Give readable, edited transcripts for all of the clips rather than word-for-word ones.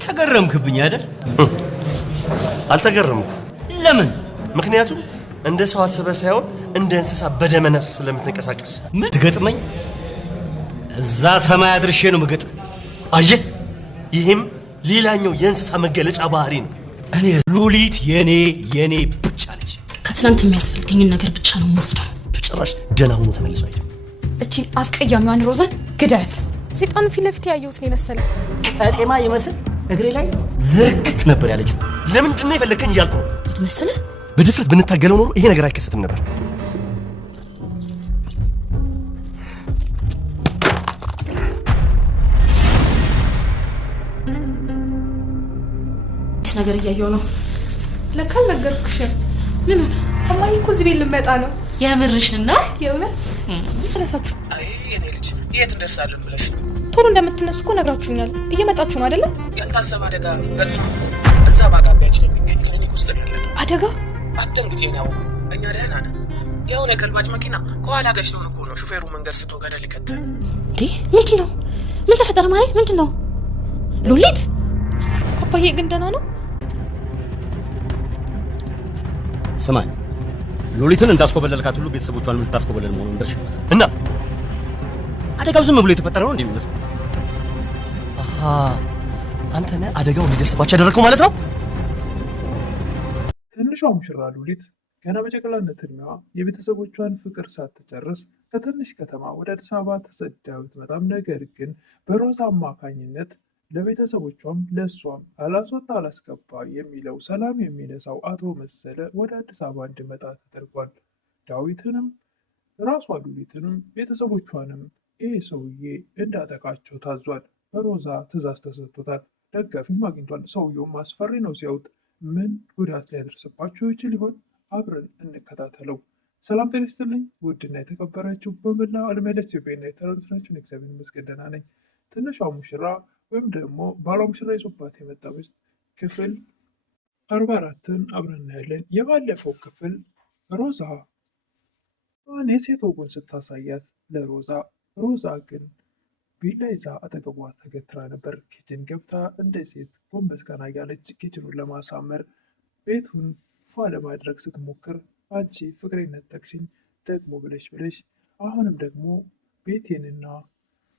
ተገረምክብኝ አይደል? አልተገረምኩ። ለምን? ምክንያቱም እንደ ሰው አስበ ሳይሆን እንደ እንስሳ በደመ ነፍስ ስለምትንቀሳቀስ። ምን ትገጥመኝ? እዛ ሰማይ አድርሼ ነው ምገጥ። አየህ፣ ይህም ሌላኛው የእንስሳ መገለጫ ባህሪ ነው። እኔ ሉሊት የኔ ብቻ ነች። ከትናንት የሚያስፈልገኝን ነገር ብቻ ነው የምወስደው። በጭራሽ ደህና ሆኖ ተመልሶ አይደለም። እቺ አስቀያሚዋን ሮዛን ግዳት። ሰይጣን ፊት ለፊት ያየሁት ነው የመሰለኝ። ቀጤማ ይመስል እግሬ ላይ ዝርግት ነበር ያለችው። ለምንድን ነው የፈለከኝ እያልኩ ነው። በድመስለ በድፍረት ብንታገለው ኖሮ ይሄ ነገር አይከሰትም ነበር። ነገር እያየሁ ነው። ለካ አልነገርኩሽም። ምን እማዬ እኮ እዚህ ቤት ልመጣ ነው። የምርሽን ነው? የምር ተነሳችሁ? አይ የኔ ልጅ የት እንደርሳለን ብለሽ ነው? ቶሎ እንደምትነሱ እኮ ነግራችሁኛል። እየመጣችሁ ነው አይደለ? ያልታሰበ አደጋ ገጥሞ እዛ በአቅራቢያችን የሚገኝ ክሊኒክ ውስጥ ያለ አደጋ። አትደንግጬ ነው። እኛ ደህና ነን። የሆነ ገልባጭ መኪና ከኋላ ገጭቶን እኮ ነው ሹፌሩ መንገድ ስቶ ገደል ይከተል። እንዴ ምንድን ነው? ምን ተፈጠረ ማሬ? ምንድን ነው? ሉሊት አባዬ ግን ደህና ነው? ስማኝ፣ ሉሊትን እንዳስኮበለልካት ሁሉ ቤተሰቦቿን ልታስኮበለል መሆኑን ደርሼበታል። እና አደጋው ዝም ብሎ የተፈጠረ ነው እንደሚመስለው። አንተ ነህ አደጋው እንዲደርስባቸው ያደረግከው ማለት ነው? ትንሿ ሙሽራ ሉሊት ገና በጨቅላነት እድሜዋ የቤተሰቦቿን ፍቅር ሳትጨርስ ከትንሽ ከተማ ወደ አዲስ አበባ ተሰዳ ብትመጣም ነገር ግን በሮዛ አማካኝነት ለቤተሰቦቿም ለሷም አላስወጣ አላስገባ የሚለው ሰላም የሚነሳው አቶ መሰለ ወደ አዲስ አበባ እንዲመጣ ተደርጓል። ዳዊትንም ራሷ ሉሊትንም ቤተሰቦቿንም ይህ ሰውዬ እንዳጠቃቸው ታዟል። በሮዛ ትዕዛዝ ተሰጥቶታል። ደጋፊም አግኝቷል። ሰውየውም አስፈሪ ነው ሲያዩት። ምን ጉዳት ሊያደርስባቸው ይችል ይሆን? አብረን እንከታተለው። ሰላም ጤና ይስጥልኝ ውድና የተከበራችሁ በመላው ዓለም ያላችሁ ኢትዮጵያና ኤርትራውያን እግዚአብሔር ይመስገን ደህና ነኝ። ትንሿ ሙሽራ ወይም ደግሞ ባሏ ሙሽራ ይዞባት የመጣ ሚስት ክፍል 44ን አብረን እናያለን። የባለፈው ክፍል ሮዛ የሴት ወጉን ስታሳያት ሮዛ ግን ቢላ ይዛ አጠገቧ ተገትራ ነበር። ኪችን ገብታ እንደ ሴት ጎንበስ ቀና እያለች ኪችኑን ለማሳመር ቤቱን ፏ ለማድረግ ስትሞክር አንቺ ፍቅሬን ነጠቅሽኝ ደግሞ ብለሽ አሁንም ደግሞ ቤቴንና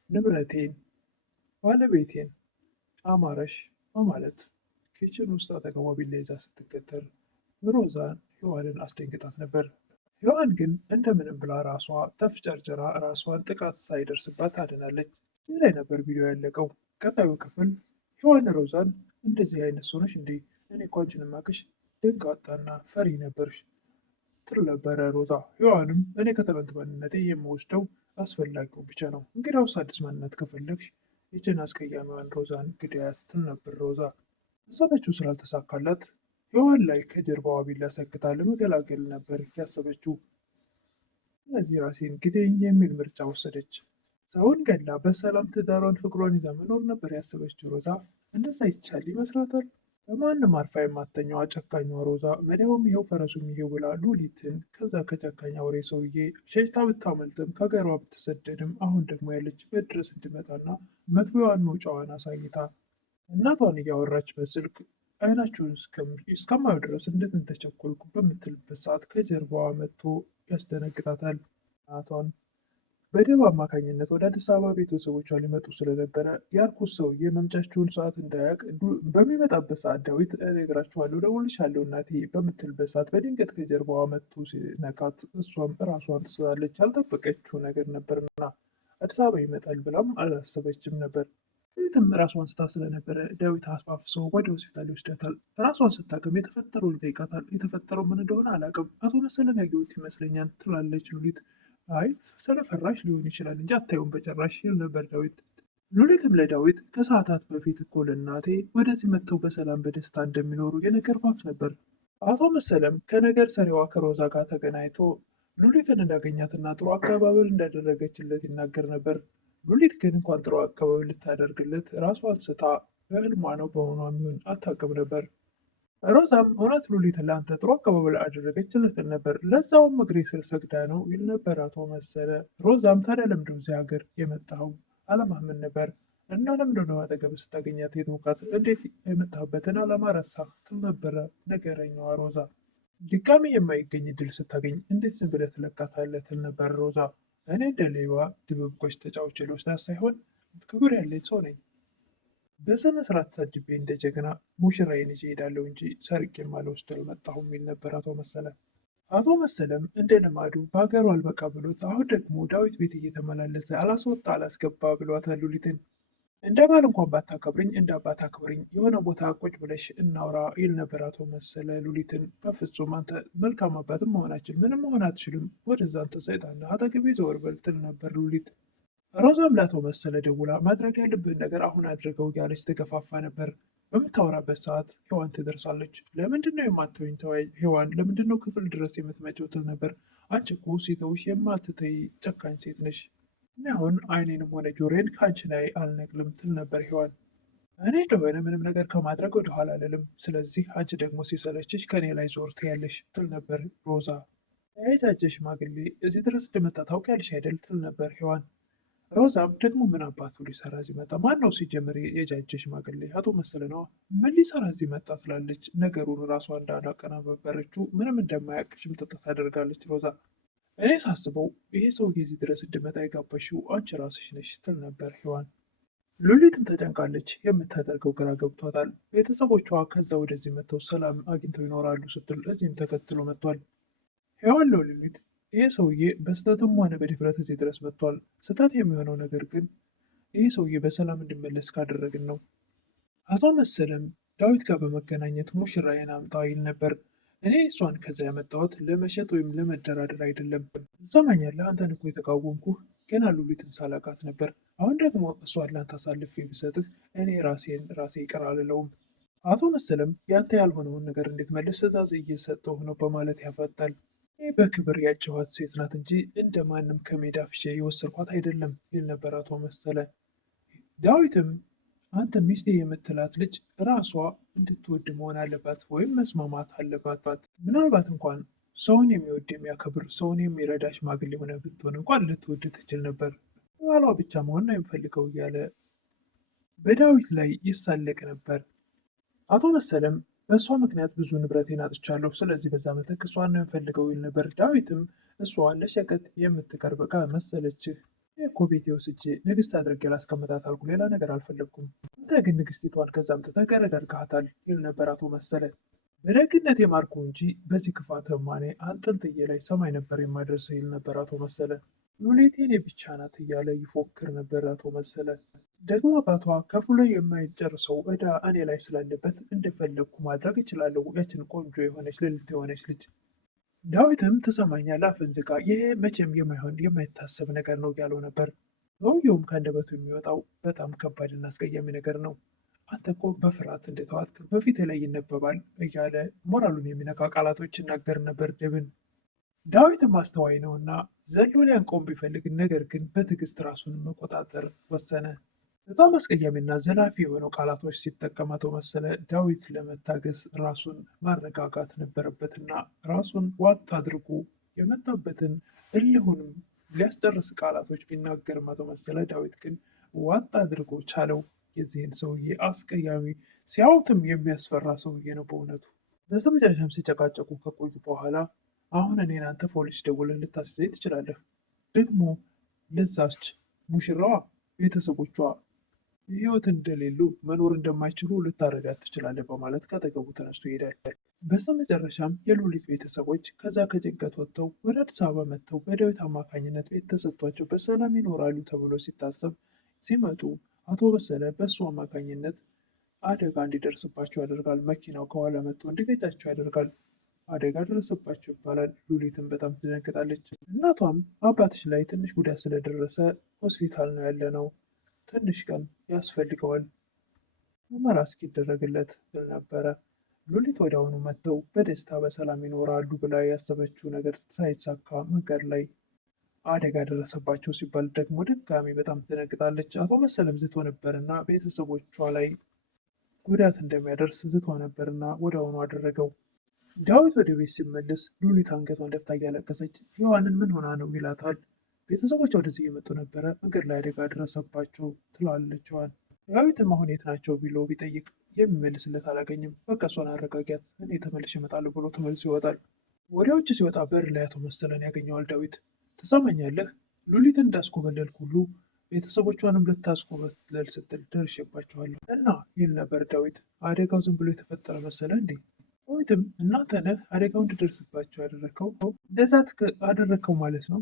ንብረቴን ባለቤቴን አማረሽ በማለት ኪችን ውስጥ አጠገቧ ቢላ ይዛ ስትገተር ሮዛን ሔዋንን አስደንግጣት ነበር። ሔዋን ግን እንደምንም ብላ ራሷ ተፍጨርጭራ ራሷን ጥቃት ሳይደርስባት አድናለች። ይህ ላይ ነበር ቪዲዮ ያለቀው። ቀጣዩ ክፍል ሔዋን ሮዛን እንደዚህ አይነት ሰው ነሽ እንዴ? እኔ እኮ አንቺን የማውቅሽ ደንጋጣና ፈሪ ነበርሽ ትል ነበረ ሮዛ። ሔዋንም እኔ ከትናንት ማንነቴ የምወስደው አስፈላጊው ብቻ ነው። እንግዲያውስ አዲስ ማንነት ከፈለግሽ ይችን አስቀያሚዋን ሮዛን ግዳያት ትል ነበር ሮዛ። ያሰበችው ስላልተሳካላት ሔዋን ላይ ከጀርባዋ ቢላ ሰክታ ለመገላገል ነበር ያሰበችው። ስለዚህ ራሴን ግደኝ የሚል ምርጫ ወሰደች። ሰውን ገላ በሰላም ትዳሯን ፍቅሯን ይዛ መኖር ነበር ያሰበችው ሮዛ። እንደዛ ይቻል ይመስላታል? በማንም አርፋ የማተኛዋ ጨካኟ ሮዛ መዲያውም ይኸው ፈረሱም ይሄው ብላ ሉሊትን ከዛ ከጨካኛ ወሬ ሰውዬ ሸሽታ ብታመልጥም ከሀገሯ ብትሰደድም አሁን ደግሞ ያለችበት ድረስ እንድመጣና መግቢያዋን መውጫዋን አሳይታ እናቷን እያወራች በስልክ አይናቸውን እስከማዩ ድረስ እንዴት ተቸኮልኩ በምትልበት ሰዓት ከጀርባዋ መጥቶ ያስደነግጣታል። እናቷን በደብ አማካኝነት ወደ አዲስ አበባ ቤተሰቦቿ ሊመጡ ስለነበረ ያልኩት ሰውዬ መምጫቸውን ሰዓት እንዳያውቅ በሚመጣበት ሰዓት ዳዊት እነግራችኋለሁ እደውልልሻለሁ እናቴ በምትልበት ሰዓት በድንገት ከጀርባዋ መጥቶ ሲነካት እሷም ራሷን ትስታለች። ያልጠበቀችው ነገር ነበርና አዲስ አበባ ይመጣል ብላም አላሰበችም ነበር። ዳዊትም ራሷን ስታ ስለነበረ ዳዊት አስፋፍሶ ወደ ሆስፒታል ይወስዳታል። ራሷን ስታክም የተፈጠረውን ይጠይቃታል። የተፈጠረው ምን እንደሆነ አላውቅም፣ አቶ መሰለን ያየሁት ይመስለኛል ትላለች ሉሊት። አይ ስለፈራሽ ሊሆን ይችላል እንጂ አታዩም በጭራሽ ይል ነበር ዳዊት። ሉሊትም ለዳዊት ከሰዓታት በፊት እኮ ለእናቴ ወደዚህ መጥተው በሰላም በደስታ እንደሚኖሩ የነገርኳት ነበር። አቶ መሰለም ከነገር ሰሪዋ ከሮዛ ጋር ተገናኝቶ ሉሊትን እንዳገኛትና ጥሩ አቀባበል እንዳደረገችለት ይናገር ነበር። ሉሊት ግን እንኳን ጥሩ አቀባበል ልታደርግለት ራሷን ስታ በህልሟ ነው በሆኗ የሚሆን አታውቅም ነበር። ሮዛም እውነት ሉሊት ለአንተ ጥሩ አቀባበል አደረገችለትን ነበር፣ ለዛውም እግሬ ስር ሰግዳ ነው ይል ነበር አቶ መሰለ። ሮዛም ታዲያ ለምንድን ነው እዚህ ሀገር የመጣኸው አለማመን ነበር። እና ለምንድን ነው አጠገብ ስታገኛት የተውካት? እንዴት የመጣህበትን ዓላማ ረሳህ? ትል ነበረ ነገረኛዋ ሮዛ። ድጋሚ የማይገኝ እድል ስታገኝ እንዴት ዝም ብለህ ትለቃታለህ? ትል ነበር ሮዛ። እኔ እንደ ሌባ ድብብቆች ተጫውቼ ልወስዳት ሳይሆን ክብር ያለኝ ሰው ነኝ። በስነ ስርዓት ታጅቤ እንደ ጀግና ሙሽራዬን ይዤ እሄዳለሁ እንጂ ሰርቄም አልወስደው አልመጣሁም የሚል ነበር አቶ መሰለ። አቶ መሰለም እንደ ልማዱ በሀገሩ አልበቃ ብሎት አሁን ደግሞ ዳዊት ቤት እየተመላለሰ አላስወጣ አላስገባ ብሏታል ሉሊትን። እንደ ባል እንኳን ባታከብርኝ እንደ አባት አክብርኝ፣ የሆነ ቦታ ቁጭ ብለሽ እናውራ ይል ነበር አቶ መሰለ ሉሊትን። በፍጹም አንተ መልካም አባትም መሆናችን ምንም መሆን አትችልም፣ ወደዛ አንተ ሰይጣን አጠገቤ ዘወር በል ትል ነበር ሉሊት። ሮዛም ለአቶ መሰለ ደውላ ማድረግ ያለብህን ነገር አሁን አድርገው እያለች ተገፋፋ ነበር። በምታወራበት ሰዓት ሔዋን ትደርሳለች። ለምንድን ነው የማትተወኝ? ተወይ ሔዋን፣ ለምንድን ነው ክፍል ድረስ የምትመጪው? ትል ነበር። አንቺ እኮ ሴተውሽ የማትተይ ጨካኝ ሴት ነሽ። እኔ አሁን አይኔንም ሆነ ጆሮዬን ከአንቺ ላይ አልነቅልም ትል ነበር ሔዋን። እኔ እንደሆነ ምንም ነገር ከማድረግ ወደኋላ አልልም። ስለዚህ አንቺ ደግሞ ሲሰለችሽ ከእኔ ላይ ዞር ትያለሽ ትል ነበር ሮዛ። የጃጀ ሽማግሌ እዚህ ድረስ እንደመጣ ታውቂያለሽ አይደል? ትል ነበር ሔዋን። ሮዛም ደግሞ ምን አባቱ ሊሰራ እዚህ መጣ? ማን ነው ሲጀምር የጃጀ ሽማግሌ? አቶ መሰለ ነዋ። ምን ሊሰራ እዚህ መጣ ትላለች። ነገሩን ራሷ እንዳላቀናበረችው ምንም እንደማያውቅ ሽምጥጥ ታደርጋለች ሮዛ። እኔ ሳስበው ይሄ ሰውዬ እዚህ ድረስ እንድመጣ የጋበሽው አንቺ ራስሽ ነሽ ትል ነበር ሔዋን። ሉሊትም ተጨንቃለች። የምታደርገው ግራ ገብቷታል። ቤተሰቦቿ ከዛ ወደዚህ መጥተው ሰላም አግኝተው ይኖራሉ ስትል እዚህም ተከትሎ መጥቷል። ሔዋን ለሉሊት ይህ ሰውዬ በስህተትም ሆነ በድፍረት እዚህ ድረስ መጥቷል። ስህተት የሚሆነው ነገር ግን ይህ ሰውዬ በሰላም እንዲመለስ ካደረግን ነው። አቶ መሰለም ዳዊት ጋር በመገናኘት ሙሽራዬን አምጣ ይል ነበር። እኔ እሷን ከዛ ያመጣሁት ለመሸጥ ወይም ለመደራደር አይደለም። ትሰማኛለህ? አንተን እኮ የተቃወምኩህ ገና ሉሊትን ሳላቃት ነበር። አሁን ደግሞ እሷን ላንተ አሳልፌ ብሰጥህ እኔ ራሴ ይቅር አልለውም። አቶ መሰለም ያንተ ያልሆነውን ነገር እንዴት መልስ ትዕዛዝ እየሰጠሁ ነው በማለት ያፈጣል። ይህ በክብር ያጨኋት ሴት ናት እንጂ እንደ ማንም ከሜዳ ፍሼ የወሰድኳት አይደለም ይል ነበር አቶ መሰለ። ዳዊትም አንተ ሚስቴ የምትላት ልጅ ራሷ እንድትወድ መሆን አለባት ወይም መስማማት አለባት። ምናልባት እንኳን ሰውን የሚወድ የሚያከብር ሰውን የሚረዳ ሽማግሌ የሆነ ብትሆን እንኳን ልትወድ ትችል ነበር። ባሏ ብቻ መሆን ነው የምፈልገው እያለ በዳዊት ላይ ይሳለቅ ነበር። አቶ መሰለም በእሷ ምክንያት ብዙ ንብረቴን አጥቻለሁ፣ ስለዚህ በዛ ምትክ እሷን ነው የምፈልገው ይል ነበር። ዳዊትም እሷ ለሸቀጥ የምትቀርብ ዕቃ መሰለችህ? እኮ ቤቴ ወስጄ ንግስት አድርጌ ላስቀምጣት አልኩ፣ ሌላ ነገር አልፈለግኩም። አንተ ግን ንግስቲቷን ከዛ አምጥተህ ገረድ አድርገሃታል ይል ነበር አቶ መሰለ። በደግነት የማርኩ እንጂ በዚህ ክፋትማ እኔ አንጠልጥዬ ላይ ሰማይ ነበር የማደርስ ይል ነበር አቶ መሰለ። ሉሊት የኔ ብቻ ናት እያለ ይፎክር ነበር አቶ መሰለ። ደግሞ አባቷ ከፍሎ የማይጨርሰው ዕዳ እኔ ላይ ስላለበት እንደፈለግኩ ማድረግ እችላለሁ፣ ያችን ቆንጆ የሆነች ልዕልት የሆነች ልጅ። ዳዊትም ትሰማኛለህ? አፍን ዝጋ፣ ይሄ መቼም የማይሆን የማይታሰብ ነገር ነው እያለው ነበር። ሰውየውም ከአንደበቱ የሚወጣው በጣም ከባድና አስቀያሚ ነገር ነው። አንተ እኮ በፍርሃት እንደተዋጥክ በፊት ላይ ይነበባል እያለ ሞራሉን የሚነካ ቃላቶች ይናገር ነበር ደብን። ዳዊትም አስተዋይ ነውና ዘሎ ሊያንቆም ቢፈልግ ነገር ግን በትዕግስት ራሱን መቆጣጠር ወሰነ። በጣም አስቀያሚና ዘላፊ የሆነው ቃላቶች ሲጠቀም አቶ መሰለ ዳዊት ለመታገስ ራሱን ማረጋጋት ነበረበትና ራሱን ዋጥ አድርጎ የመጣበትን እልሁንም ሊያስጨርስ ቃላቶች ቢናገርም አቶ መሰለ ዳዊት ግን ዋጥ አድርጎ ቻለው። የዚህን ሰውዬ አስቀያሚ ሲያዩትም የሚያስፈራ ሰውዬ ነው በእውነቱ። በስተመጨረሻም ሲጨቃጨቁ ከቆዩ በኋላ አሁን እኔን አንተ ፖሊስ ደውለህ ልታስይዘኝ ትችላለህ፣ ደግሞ ለዛች ሙሽራዋ ቤተሰቦቿ ህይወት እንደሌሉ መኖር እንደማይችሉ ልታረዳት ትችላለህ በማለት ከአጠገቡ ተነስቶ ይሄዳል። በስተመጨረሻም የሉሊት ቤተሰቦች ከዛ ከጭንቀት ወጥተው ወደ አዲስ አበባ መጥተው በዳዊት አማካኝነት ቤት ተሰጥቷቸው በሰላም ይኖራሉ ተብሎ ሲታሰብ ሲመጡ አቶ መሰለ በእሱ አማካኝነት አደጋ እንዲደርስባቸው ያደርጋል። መኪናው ከኋላ መጥቶ እንዲገጫቸው ያደርጋል። አደጋ ደረሰባቸው ይባላል። ሉሊትም በጣም ትደነግጣለች። እናቷም አባትሽ ላይ ትንሽ ጉዳት ስለደረሰ ሆስፒታል ነው ያለነው፣ ትንሽ ቀን ያስፈልገዋል፣ ምርመራ እስኪደረግለት ብል ነበረ። ሉሊት ወደ አሁኑ መጥተው በደስታ በሰላም ይኖራሉ ብላ ያሰበችው ነገር ሳይሳካ መንገድ ላይ አደጋ ደረሰባቸው ሲባል ደግሞ ድጋሚ በጣም ትደነግጣለች። አቶ መሰለም ዝቶ ነበርና ቤተሰቦቿ ላይ ጉዳት እንደሚያደርስ ዝቶ ነበርና ወደ አሁኑ አደረገው። ዳዊት ወደ ቤት ሲመለስ ሉሊት አንገቷን ደፍታ እያለቀሰች ሔዋንን ምን ሆና ነው ይላታል። ቤተሰቦቿ ወደዚህ እየመጡ ነበረ። መንገድ ላይ አደጋ ደረሰባቸው ትላለችዋን። ዳዊትም አሁን የት ናቸው ብሎ ቢጠይቅ የሚመልስለት አላገኝም። በቃ እሷን አረጋጊያት፣ እኔ ተመልሼ እመጣለሁ ብሎ ተመልሶ ይወጣል። ወደ ውጭ ሲወጣ በር ላይ አቶ መሰለን ያገኘዋል። ዳዊት ትሰማኛለህ? ሉሊትን እንዳስኮበለልክ ሁሉ ቤተሰቦቿንም ልታስኮበለል ስትል ደርሼባቸዋለሁ እና ይል ነበር ዳዊት። አደጋው ዝም ብሎ የተፈጠረ መሰለ እንዴ? ዳዊትም እናንተ ነህ አደጋው እንዲደርስባቸው ያደረግከው? እንደዛ አደረግከው ማለት ነው?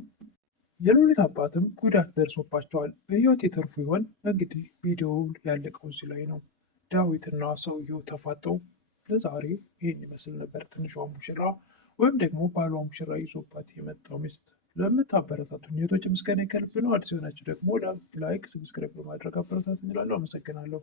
የሉሊት አባትም ጉዳት ደርሶባቸዋል። በህይወት የተርፉ ይሆን? እንግዲህ ቪዲዮው ያለቀው እዚህ ላይ ነው። ዳዊትና ሰውየው ተፋጠው። ለዛሬ ይህን ይመስል ነበር። ትንሿ ሙሽራ ወይም ደግሞ ባሏ ሙሽራ ይዞባት የመጣው ሚስት። ለምታበረታቱኝ እህቶች ምስጋና ከልብ ነው። አዲስ የሆናችሁ ደግሞ ላይክ፣ ሰብስክራይብ በማድረግ አበረታቱኝ እላለሁ። አመሰግናለሁ።